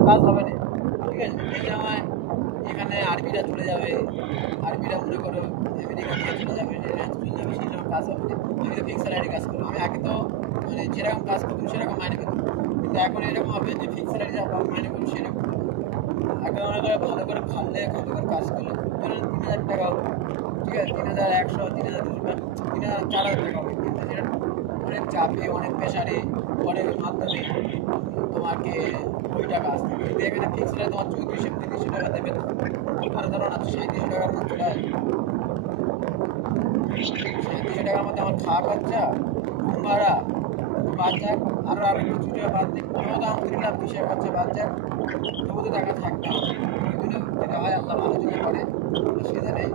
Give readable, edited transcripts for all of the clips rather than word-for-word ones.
কোনো কাজ হবে না, ঠিক আছে। এই সময় এখানে আরবিরা চলে যাবে, আরবিরা মনে করো আমেরিকা থেকে চলে যাবে, চলে যাবে, সেই রকম কাজ হবে না। আমি তো ফিক্স স্যালারি কাজ করবো, আমি আগে তো মানে যেরকম কাজ করতাম সেরকম মাইনে পেতাম, কিন্তু এখন এরকম হবে যে ফিক্স স্যালারি যা মাইনে করবো সেরকম। আগে মনে করে ভালো করে খাটলে, ভালো করে কাজ করলে ধরুন 3000 টাকা হবে, ঠিক আছে, 3100, 3200, 4000 টাকা হবে, কিন্তু সেটা অনেক চাপে, অনেক প্রেশারে, অনেক মাধ্যমে তোমাকে 2 টাকা আসবে। কিন্তু এখানে ফিক্স রেট তোমার 3400 টাকা দেবে, আর ধরো না 3700 টাকার মধ্যে চলে আসবে। 3700 টাকার মধ্যে আমার খাওয়া খরচা, রুম ভাড়া বাদ যাক, আরও কিছু টাকা বাদ দিই, আলহামদুলিল্লাহ 20 খরচা বাদ যাক, তবু তো টাকা থাকবে। ওইগুলো যেটা হয় আল্লাহ ভালো দিনে করে, অসুবিধা নেই।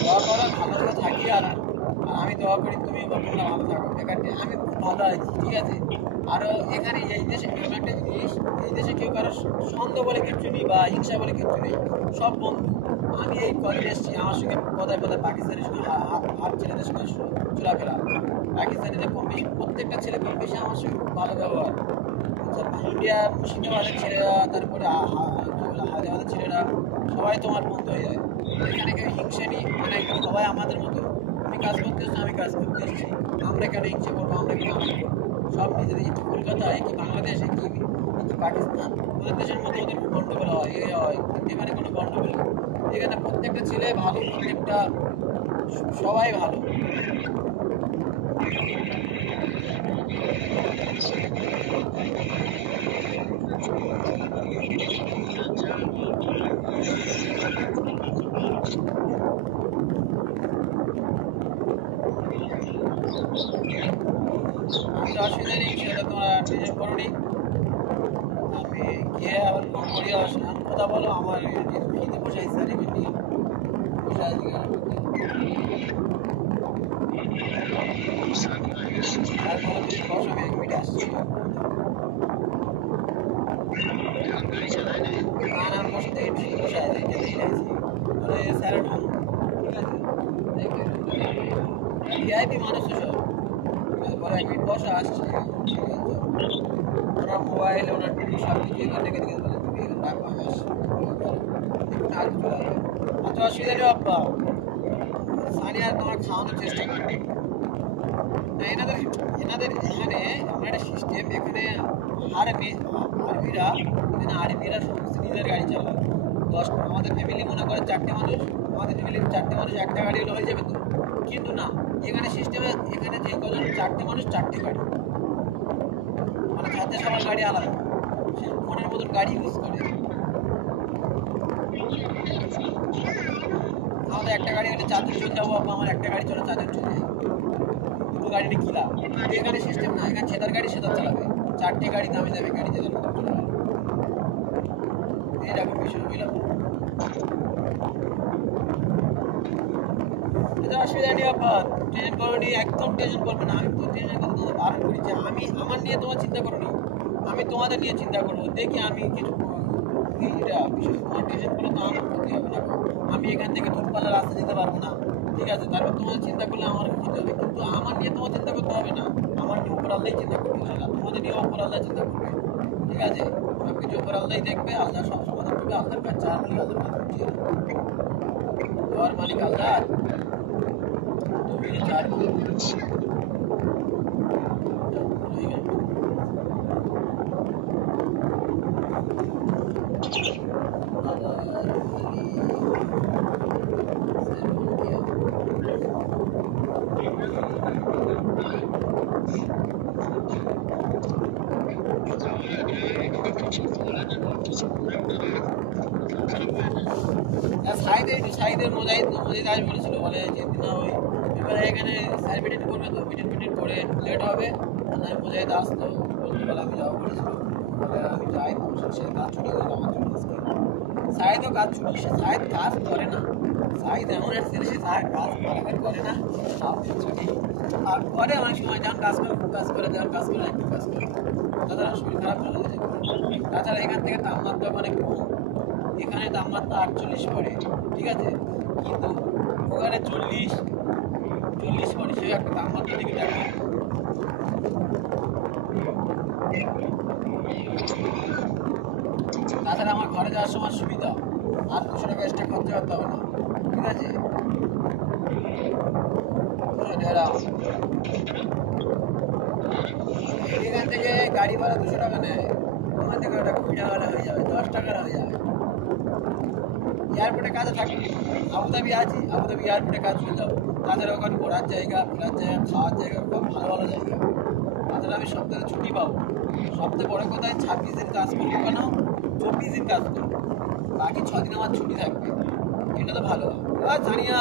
দোয়া করো ভালো করে থাকি, আর আমি দোয়া করি তুমি তোমরা ভালো থাকো। এখানে আমি খুব ভালো আছি, ঠিক আছে। আরও এখানে এই দেশে এমন একটা জিনিস, এই দেশে কেউ কারো সন্দেহ বলে কিচ্ছু নেই বা হিংসা বলে কিচ্ছু নেই, সব বন্ধু। আমি এই কলেজে এসেছি, আমার সঙ্গে পদায় পদায় পাকিস্তানের সঙ্গে হাত ছেলেদের সঙ্গে চলাফেরা, পাকিস্তানিদের কম বেশি প্রত্যেকটা ছেলে কম বেশি আমার সঙ্গে খুব ভালো ব্যবহার। ইন্ডিয়া মুর্শিদাবাদের ছেলেরা, তারপরে হায়দ্রাবাদের ছেলেরা, সবাই তোমার বন্ধু হয়ে যায়। এখানে কেউ হিংসে নেই, মানে সবাই আমাদের মতো। তুমি কাজ করতে এসছো, আমি কাজ করতে এসেছি, আমরা কেন হিংসে করবো, আমরা কেন আনন্দ করবো, সব নিজেদের। একটু কলকাতায় কি বাংলাদেশে কি পাকিস্তান, ওদের দেশের মতো ওদের গন্ডগোল হয়, এ হয়, এখানে কোনো গন্ডগোল নেই। এখানে প্রত্যেকটা ছেলে ভালো, প্রত্যেকটা সবাই ভালো। অসুবিধা নেই, সেটা তোমরা নিজে করো নি। আমি গিয়ে আবার ফোন করি, আসলাম কথা বলো, আমার ফিতে বসে সার্টিফিকেট নিয়ে বসে আছি। তারপরে তুমি বসো, আমি 1 মিনিট আসছি। না না, বসতে বসে আছে, যেতেই লাগছে, মানে স্যারের ঢং, ঠিক আছে। ভিআইপি মানুষ সব। তারপরে 1 মিনিট বসে আসছে, ঠিক আছে। ওরা মোবাইল, ওরা সব কিছু এখানে দেখে দেখে বলে তুমি এখানে ডাকো, আমি আসছি, আজ চলে আসবে। অত অসুবিধা নেই আব্বা, সানিয়া তোমার খাওয়ানোর চেষ্টা করবে। এনাদের এনাদের এখানে আমরা একটা সিস্টেম, এখানে আরবিরা, এখানে আরবিরা সমস্ত নিজের গাড়ি চালায়। আমাদের ফ্যামিলি মনে করে 4টে মানুষ, আমাদের ফ্যামিলির 4টে মানুষ একটা গাড়ি হলে হয়ে যাবে তো, কিন্তু না, এখানে সিস্টেমে এখানে যে কজন 4টে মানুষ 4টে গাড়ি, মানে যাতে সবার গাড়ি আলাদা, সে ফোনের মতন গাড়ি ইউজ করে। আমাদের একটা গাড়ি হলে 4 জন চলে যাবো, আমার একটা গাড়ি চলে 4 জন চলে যায়, দুটো গাড়ি নিয়ে কিলা। এখানে সিস্টেম না, এখানে সেতার গাড়ি সেতার চালাবে, 4টে গাড়ি দামে দামে গাড়ি যেতে এইরকম বিষয়, বুঝলাম। অসুবিধা নেই বাবা, টেনশন করো নি, একদম টেনশন করবে না। আমি তো টেনশন করতে তোমাদের বারণ করি যে আমি আমার নিয়ে তোমার চিন্তা করো নি, আমি তোমাদের নিয়ে চিন্তা করবো, দেখি আমি কিছু এটা বিষয়। তোমার টেনশন করলে তো আমার ক্ষতি হবে না, আমি এখান থেকে দূরপাল্লার রাস্তা যেতে পারবো না, ঠিক আছে। তারপর তোমাদের চিন্তা করলে আমার ক্ষতি হবে, কিন্তু আমার নিয়ে তোমার চিন্তা করতে হবে না, আমার নিয়ে উপর আল্লাহ চিন্তা করবে, তোমাদের নিয়ে উপর আল্লাহ চিন্তা করবে, ঠিক আছে। সব কিছু উপর আল্লাহ দেখবে, আল্লাহ সব সমাধান করবে, আল্লাহর কাছে চার মালিক আল্লাহর কাছে, ঠিক আছে। তোমার মালিক আল্লাহ, তুমি চার মালিক। সাইদের মোজাহিদ আজ বলেছিল, বলে যেদিন ওই এবারে এখানে সার্টিফিকেট করবে তো, মিটিং করে লেট হবে, আমি মোজাহিদ আসতো, বলতে বলে আমি যাবো বলেছিল, আমি যাই, সে কাজ ছুটি করে আমার সাইদও কাজ ছুটি, সে সাইদ কাজ করে না, সাইদ এমন একটা ছেলে, সে কাজ করে না, সব ছুটি আর করে। অনেক সময় যখন কাজ করে খুব কাজ করে, যখন কাজ করে একটু কাজ করে, তাছাড়া শরীর খারাপ চলে যায়। তাছাড়া এখান থেকে তাপমাত্রা অনেক কম, এখানে তাপমাত্রা 48 পড়ে, ঠিক আছে, কিন্তু ওখানে 40 পড়ে, সে একটা করতে হবে না, ঠিক আছে? ঢেরাও এখান থেকে গাড়ি ভাড়া 200 টাকা নেয়, ওখান থেকে ওটা 20 টাকা হয়ে যাবে, 10 টাকার হয়ে যাবে। এয়ারপোর্টে কাজে থাকবে, আবুধাবি আছি, আবুধাবি এয়ারপোর্টে কাজ করে যাবো। তাছাড়া ওখানে ঘোরার জায়গা, ফেরার জায়গা, খাওয়ার জায়গা, খুব ভালো ভালো জায়গা। তাছাড়া আমি সপ্তাহে ছুটি পাবো। সবথেকে বড় কথা, 26 দিন কাজ করবো কেন, 24 দিন কাজ করবো, বাকি 6 দিন আমার ছুটি থাকবে। এটা তো ভালো। জানিয়া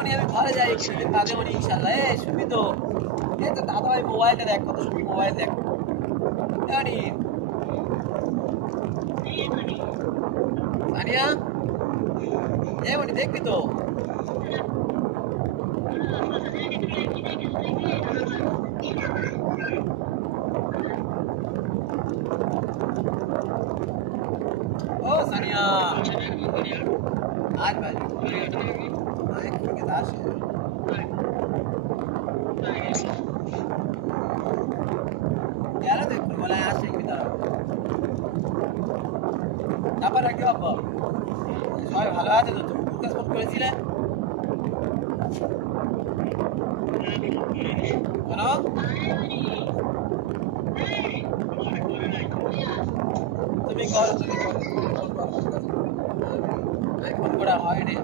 উনি আমি ঘরে যাই কিছুদিন বাদে, উনি ইনশাল্লাহ শুনবি তো? এই তো দাদা ভাই মোবাইলটা দেখ, কত শুনবি, মোবাইল দেখ উনি জানিয়া উনি দেখবি তো? ও সানিয়া आज भाई के दास यार देखो बोला आज से की तरह তারপর রাখি বাবা সবাই ভালো আছে তো? তুমি ফোকাস ফোন করেছিলে কেন? তুমি করো, তুমি করো, আমি ফোন করা হয়নি,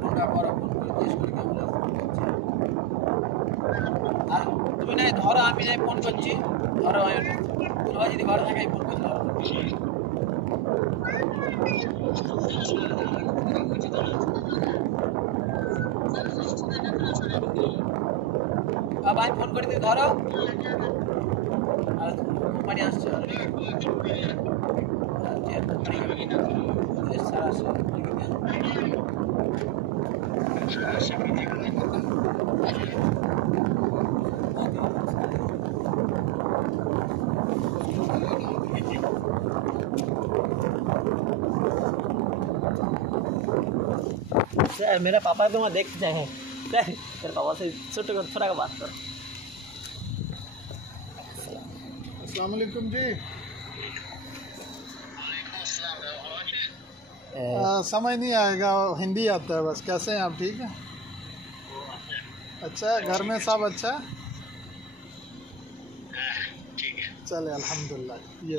ফোনটা করো, ফোন করে জিজ্ঞেস করি কেমন আছে। আর তুমি নাই ধরো, আমি নাই ফোন করছি, ধরো তোমার যদি ঘরে থাকে ফোন করছি, ধরো আমি ফোন করি, তুমি ধরো। আর কোম্পানি আসছে सर, मेरा पापा तो वहाँ देखते जाए हैं। तेरे पापा से छोटे को थोड़ा का बात करो। अस्सलाम वालेकुम जी। समझ नहीं आएगा, हिंदी आता है बस। कैसे हैं आप? ठीक है। अच्छा, घर में सब अच्छा? ठीक है, चले अल्हम्दुलिल्लाह। ये